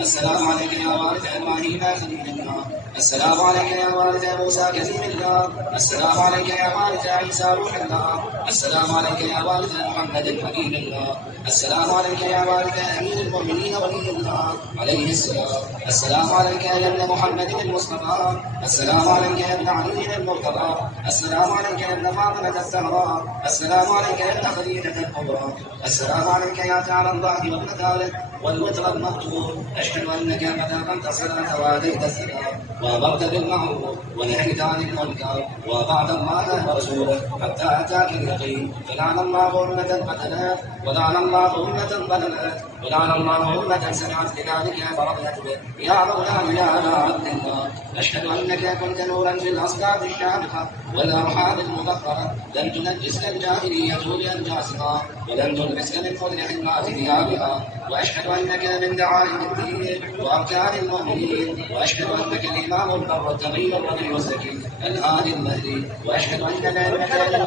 السلام عليك يا وارث ابراهيم خليل الله. السلام عليك يا وارث موسى كليم الله. السلام عليك يا وارث عيسى روح الله. السلام عليك يا وارث محمد حبيب الله. السلام عليك يا وارث امير المؤمنين ولي الله عليه السلام. السلام عليك يا ابن محمد المصطفى. السلام عليك يا ابن علي المرتضى. السلام عليك يا ابن فاطمه الزهراء. السلام عليك يا ابن خديجه الكبرى. السلام عليك يا تعالى الله وابن ثالث والوتر المقتول. أشهد أنك قد أقمت الصلاة وآتيت الزكاة وأمرت بالمعروف ونهيت عن المنكر وأطعت الله ورسوله حتى أتاك اليقين. فلعن الله أمة قتلت ولعن الله أمة ضللت ولعن الله أمة سمعت بذلك فرضيت به. يا مولاي يا أبا عبد الله، أشهد أنك كنت نورا في الأصداق الشامخة والأرحام المظفرة. لم تنجسك الجاهلية بأنجاسها ولم تلبسك من فضل حمات ثيابها. وأشهد أنك من دعائم الدين وأركان المؤمنين. وأشهد أنك الإمام البر التقي الرضي الزكي الهادي المهدي. وأشهد أنك من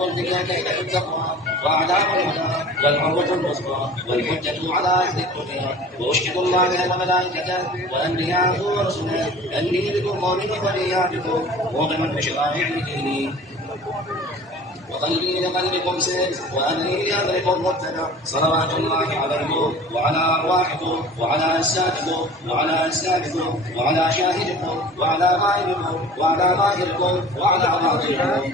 ملكك كيد التقوى وأعداء الهدى والعروة الوسطى والحجة على أهل الدنيا. وأشهد الله وملائكته وأنبياءه ورسله أني بكم مؤمن ولياتكم مؤمن بشرائع ديني. وقلبي لقلبكم سيف وأمري لأمركم متبع. صلوات الله عليكم وعلى أرواحكم وعلى أجسادكم وعلى أجسادكم وعلى شاهدكم وعلى غائبكم وعلى ظاهركم وعلى باطنكم.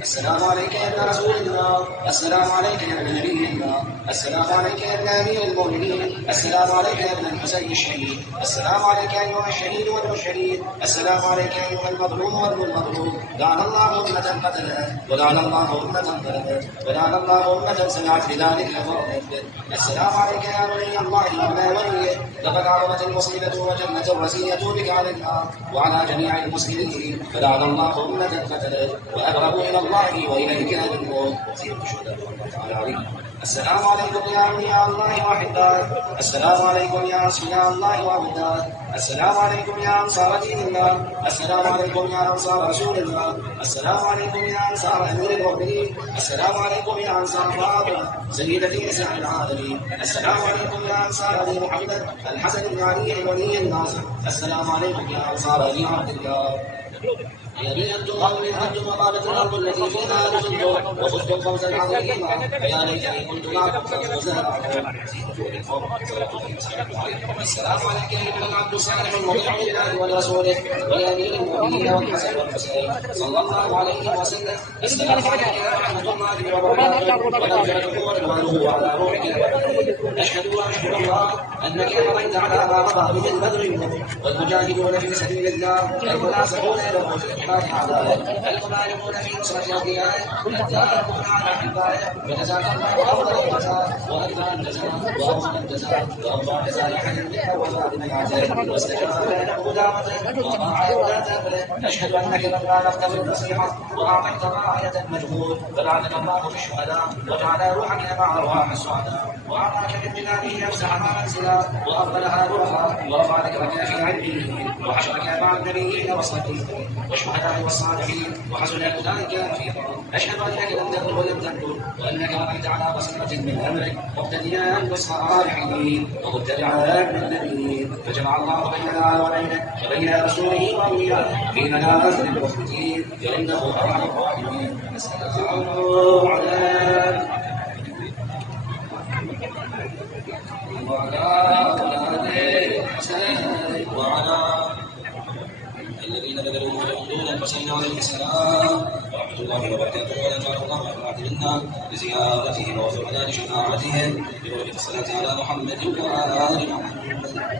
السلام عليك يا ابن رسول الله. السلام عليك يا ابن نبي الله. السلام عليك يا ابن أمير المؤمنين. السلام عليك يا ابن الحسين الشهيد. السلام عليك أيها الشهيد وابن الشهيد. السلام عليك أيها المظلوم وابن المظلوم. لعن الله أمة قتلت ولعن الله أمة ضللت ولعن الله أمة سمعت بذلك فرضيت به. السلام عليك يا ولي الله وابن وليه. لقد عظمت المصيبة وجنت الرزية بك على النار وعلى جميع المسلمين. فلعن الله أمة قتلت وأقربوا إلى الله وإليك أدنون. السلام عليكم يا أولياء الله وأحبائه. السلام عليكم يا أصفياء الله وأوداه. السلام عليكم يا أنصار دين الله. السلام عليكم يا أنصار رسول الله. السلام عليكم يا أنصار أمير المؤمنين. السلام عليكم يا أنصار فاطمة سيدة نساء العالمين. السلام عليكم يا أنصار أبي محمد الحسن بن علي الولي الناصر. السلام عليكم يا أنصار أبي عبد الله. الذي أنتم قوم أنتم وطابت الأرض التي فيها نزلتم وفزتم فوزا عظيما. فيا ليتني كنت معكم ففوزا. السلام عليك أيها العبد الصالح المطيع لله ولرسوله ولأمير المؤمنين والحسن والحسين صلى الله عليه وسلم. السلام عليك يا رحمة الله وبركاته ومغفرته ورضوانه وعلى روحك. أشهد وأشهد الله أنك قضيت على ما قضى به البدر والمجاهدون في سبيل الله المناصحون له القبائلون في نصرة أوليائه الدائمون على حبائه. وجزاك الله أفضل الجزاء وأكثر الجزاء وأفضل الجزاء وأفضل جزاء حي منك وفاء بميعاته واستجاب له دعوته وطاع ولا تأمره. أشهد أنك قد بالغت في النصيحة وأعطيت غاية المجهود. فبعثك الله في الشهداء وجعل روحك مع أرواح السعداء وأعطاك من جنانه أفسحها منزلا وأفضلها روحا ورفع ذكرك في علمه وحشرك مع النبيين والصديقين والشهداء والصالحين وحسن أولئك رفيقا. أشهد أنك لم تكن ولم تكن وأنك بقيت على بصيرة من أمرك مقتديا بالصالحين ومتبعا بالنبيين. فجمع الله بيننا وبينك وبين رسوله وأوليائه في منازل المخبتين فإنه أرحم الراحمين. السلام عليكم وعلى أولاده الحسن وعلى الذين بذلوا دون الحسين عليه السلام ورحمة الله وبركاته. ونفعل الله بالبعث منا بزيارتهم ووفقنا لشفاعتهم ببركة الصلاة على محمد وعلى آل محمد.